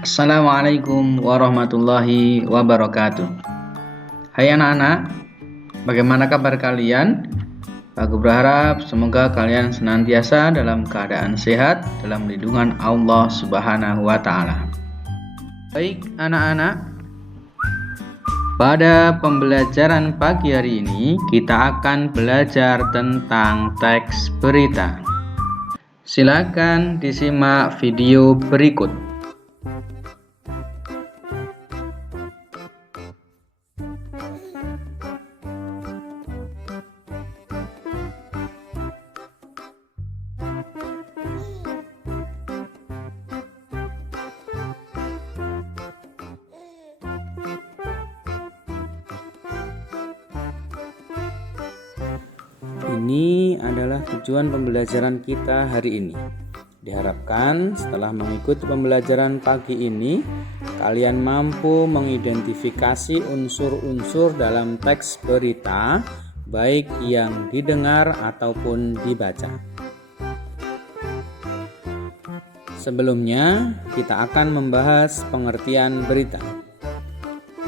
Assalamualaikum warahmatullahi wabarakatuh. Hai anak-anak, bagaimana kabar kalian? Aku berharap semoga kalian senantiasa dalam keadaan sehat dalam lindungan Allah Subhanahu wa Ta'ala. Baik anak-anak, pada pembelajaran pagi hari ini kita akan belajar tentang teks berita. Silakan disimak video berikut. Ini adalah tujuan pembelajaran kita hari ini. Diharapkan setelah mengikuti pembelajaran pagi ini, kalian mampu mengidentifikasi unsur-unsur dalam teks berita, baik yang didengar ataupun dibaca. Sebelumnya, kita akan membahas pengertian berita.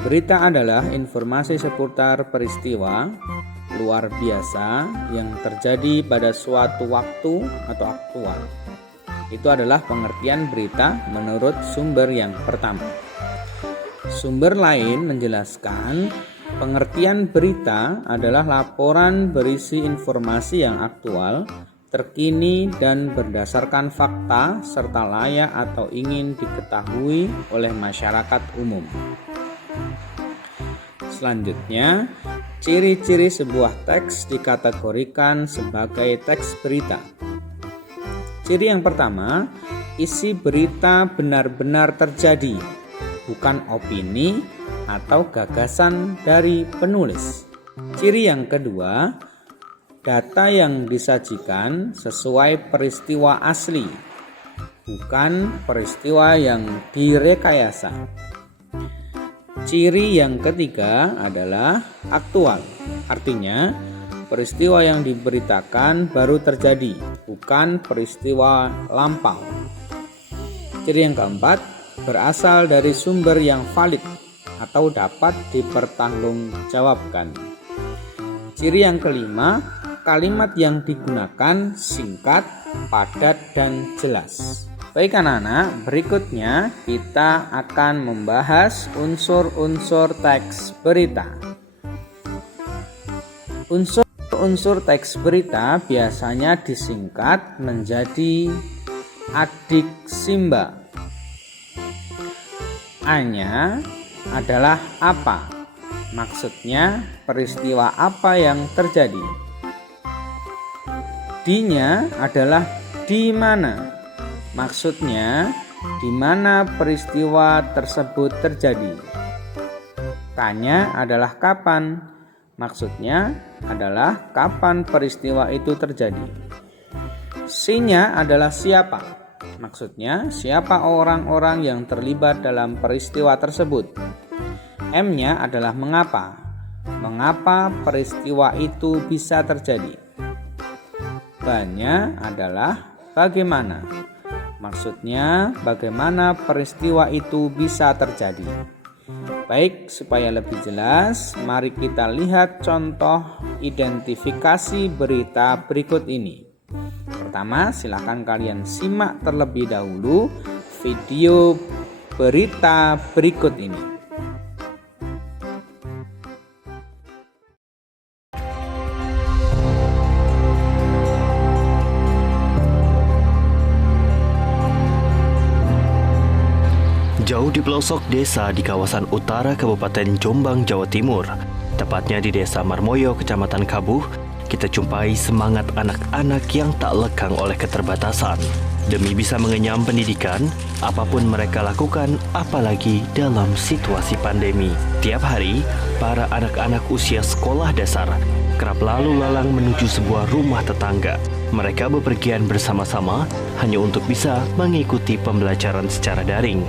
Berita adalah informasi seputar peristiwa luar biasa yang terjadi pada suatu waktu atau aktual. Itu adalah pengertian berita menurut sumber yang pertama. Sumber lain menjelaskan pengertian berita adalah laporan berisi informasi yang aktual, terkini dan berdasarkan fakta serta layak atau ingin diketahui oleh masyarakat umum. Selanjutnya, ciri-ciri sebuah teks dikategorikan sebagai teks berita. Ciri yang pertama, isi berita benar-benar terjadi, bukan opini atau gagasan dari penulis. Ciri yang kedua, data yang disajikan sesuai peristiwa asli, bukan peristiwa yang direkayasa. Ciri yang ketiga adalah aktual, artinya peristiwa yang diberitakan baru terjadi, bukan peristiwa lampau. Ciri yang keempat, berasal dari sumber yang valid atau dapat dipertanggungjawabkan. Ciri yang kelima, kalimat yang digunakan singkat, padat, dan jelas. Baik anak-anak, berikutnya kita akan membahas unsur-unsur teks berita. Unsur-unsur teks berita biasanya disingkat menjadi adiksimba. A-nya adalah apa? Maksudnya peristiwa apa yang terjadi. D-nya adalah di mana? Maksudnya, di mana peristiwa tersebut terjadi. K-nya adalah kapan. Maksudnya adalah kapan peristiwa itu terjadi. C-nya adalah siapa. Maksudnya siapa orang-orang yang terlibat dalam peristiwa tersebut. M-nya adalah mengapa. Mengapa peristiwa itu bisa terjadi. B-nya adalah bagaimana. Maksudnya, bagaimana peristiwa itu bisa terjadi. Baik, supaya lebih jelas, mari kita lihat contoh identifikasi berita berikut ini. Pertama, silakan kalian simak terlebih dahulu video berita berikut ini. Jauh di pelosok desa di kawasan utara Kabupaten Jombang, Jawa Timur, tepatnya di Desa Marmoyo, Kecamatan Kabuh, kita jumpai semangat anak-anak yang tak lekang oleh keterbatasan. Demi bisa mengenyam pendidikan, apapun mereka lakukan, apalagi dalam situasi pandemi. Tiap hari, para anak-anak usia sekolah dasar kerap lalu lalang menuju sebuah rumah tetangga. Mereka bepergian bersama-sama hanya untuk bisa mengikuti pembelajaran secara daring.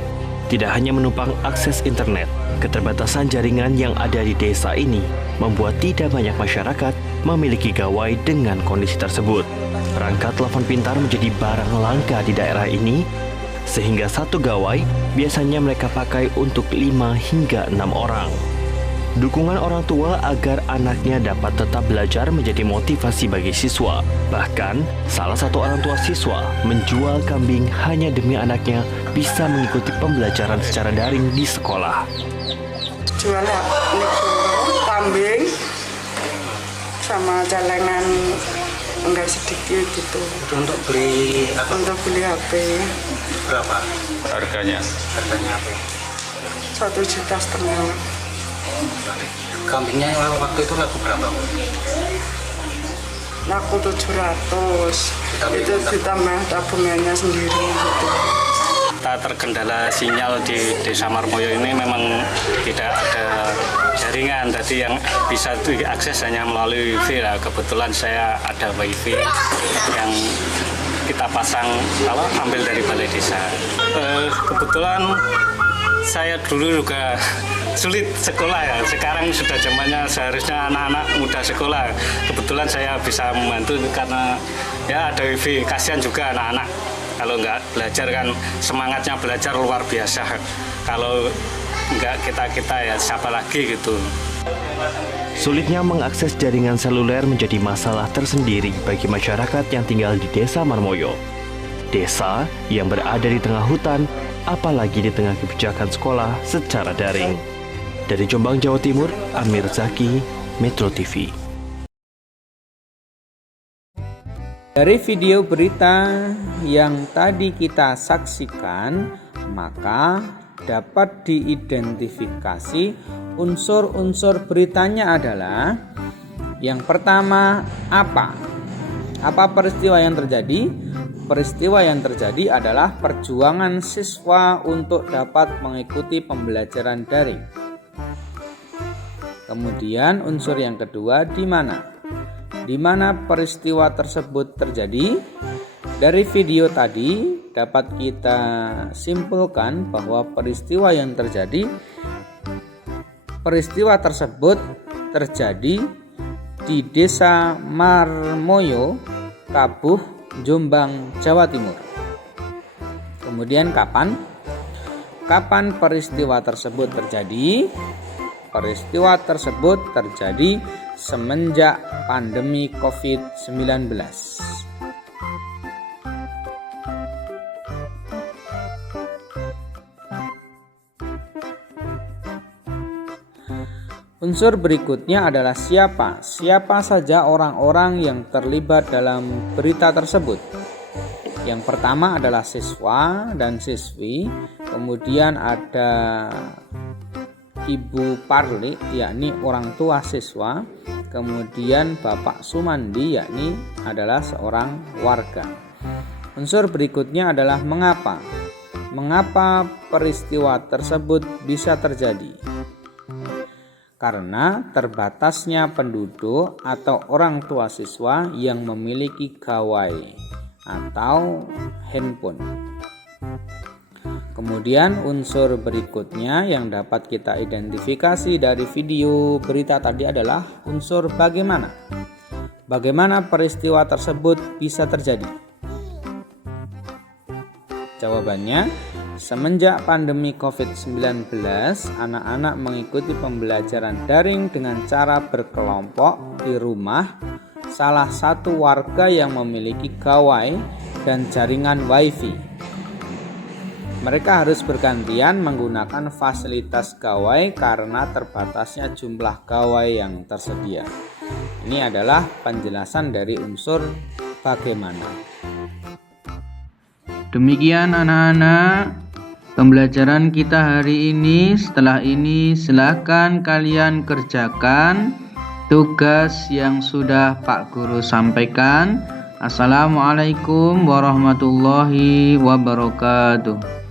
Tidak hanya menumpang akses internet, keterbatasan jaringan yang ada di desa ini membuat tidak banyak masyarakat memiliki gawai dengan kondisi tersebut. Perangkat telepon pintar menjadi barang langka di daerah ini, sehingga satu gawai biasanya mereka pakai untuk 5 hingga 6 orang. Dukungan orang tua agar anaknya dapat tetap belajar menjadi motivasi bagi siswa. Bahkan, salah satu orang tua siswa menjual kambing hanya demi anaknya bisa mengikuti pembelajaran secara daring di sekolah. Jual kambing sama celengan enggak sedikit gitu. Untuk beli apa? Untuk beli HP. Berapa harganya? Harganya apa? 1,5 juta. Kambingnya waktu itu laku berapa? Laku 700. Itu ditambah tabungannya sendiri gitu. Kita terkendala sinyal di Desa Marmoyo ini memang tidak ada jaringan, jadi yang bisa diakses hanya melalui wifi. Nah, kebetulan saya ada wifi yang kita pasang ambil dari balai desa. Kebetulan saya dulu juga sulit sekolah ya. Sekarang sudah zamannya seharusnya anak-anak muda sekolah. Kebetulan saya bisa membantu karena ya ada wifi. Kasihan juga anak-anak kalau nggak belajar kan, semangatnya belajar luar biasa. Kalau nggak kita ya siapa lagi gitu. Sulitnya mengakses jaringan seluler menjadi masalah tersendiri bagi masyarakat yang tinggal di Desa Marmoyo. Desa yang berada di tengah hutan, apalagi di tengah kebijakan sekolah secara daring. Dari Jombang, Jawa Timur, Amir Zaki, Metro TV. Dari video berita yang tadi kita saksikan, maka dapat diidentifikasi unsur-unsur beritanya adalah yang pertama, apa peristiwa yang terjadi? Peristiwa yang terjadi adalah perjuangan siswa untuk dapat mengikuti pembelajaran daring. Kemudian unsur yang kedua, di mana? Di mana peristiwa tersebut terjadi? Dari video tadi dapat kita simpulkan bahwa peristiwa tersebut terjadi di Desa Marmoyo, Kabuh, Jombang, Jawa Timur. Kemudian kapan? Kapan peristiwa tersebut terjadi? Peristiwa tersebut terjadi semenjak pandemi COVID-19. Unsur berikutnya adalah siapa? Siapa saja orang-orang yang terlibat dalam berita tersebut? Yang pertama adalah siswa dan siswi, kemudian ada Ibu Parli, yakni orang tua siswa, kemudian Bapak Sumandi, yakni adalah seorang warga. Unsur berikutnya adalah mengapa. Mengapa peristiwa tersebut bisa terjadi? Karena terbatasnya penduduk atau orang tua siswa yang memiliki gawai atau handphone. Kemudian unsur berikutnya yang dapat kita identifikasi dari video berita tadi adalah unsur bagaimana. Bagaimana peristiwa tersebut bisa terjadi? Jawabannya, semenjak pandemi COVID-19, anak-anak mengikuti pembelajaran daring dengan cara berkelompok di rumah salah satu warga yang memiliki gawai dan jaringan wifi. Mereka harus bergantian menggunakan fasilitas gawai karena terbatasnya jumlah gawai yang tersedia. Ini adalah penjelasan dari unsur bagaimana. Demikian anak-anak pembelajaran kita hari ini. Setelah ini silakan kalian kerjakan tugas yang sudah Pak Guru sampaikan. Assalamualaikum warahmatullahi wabarakatuh.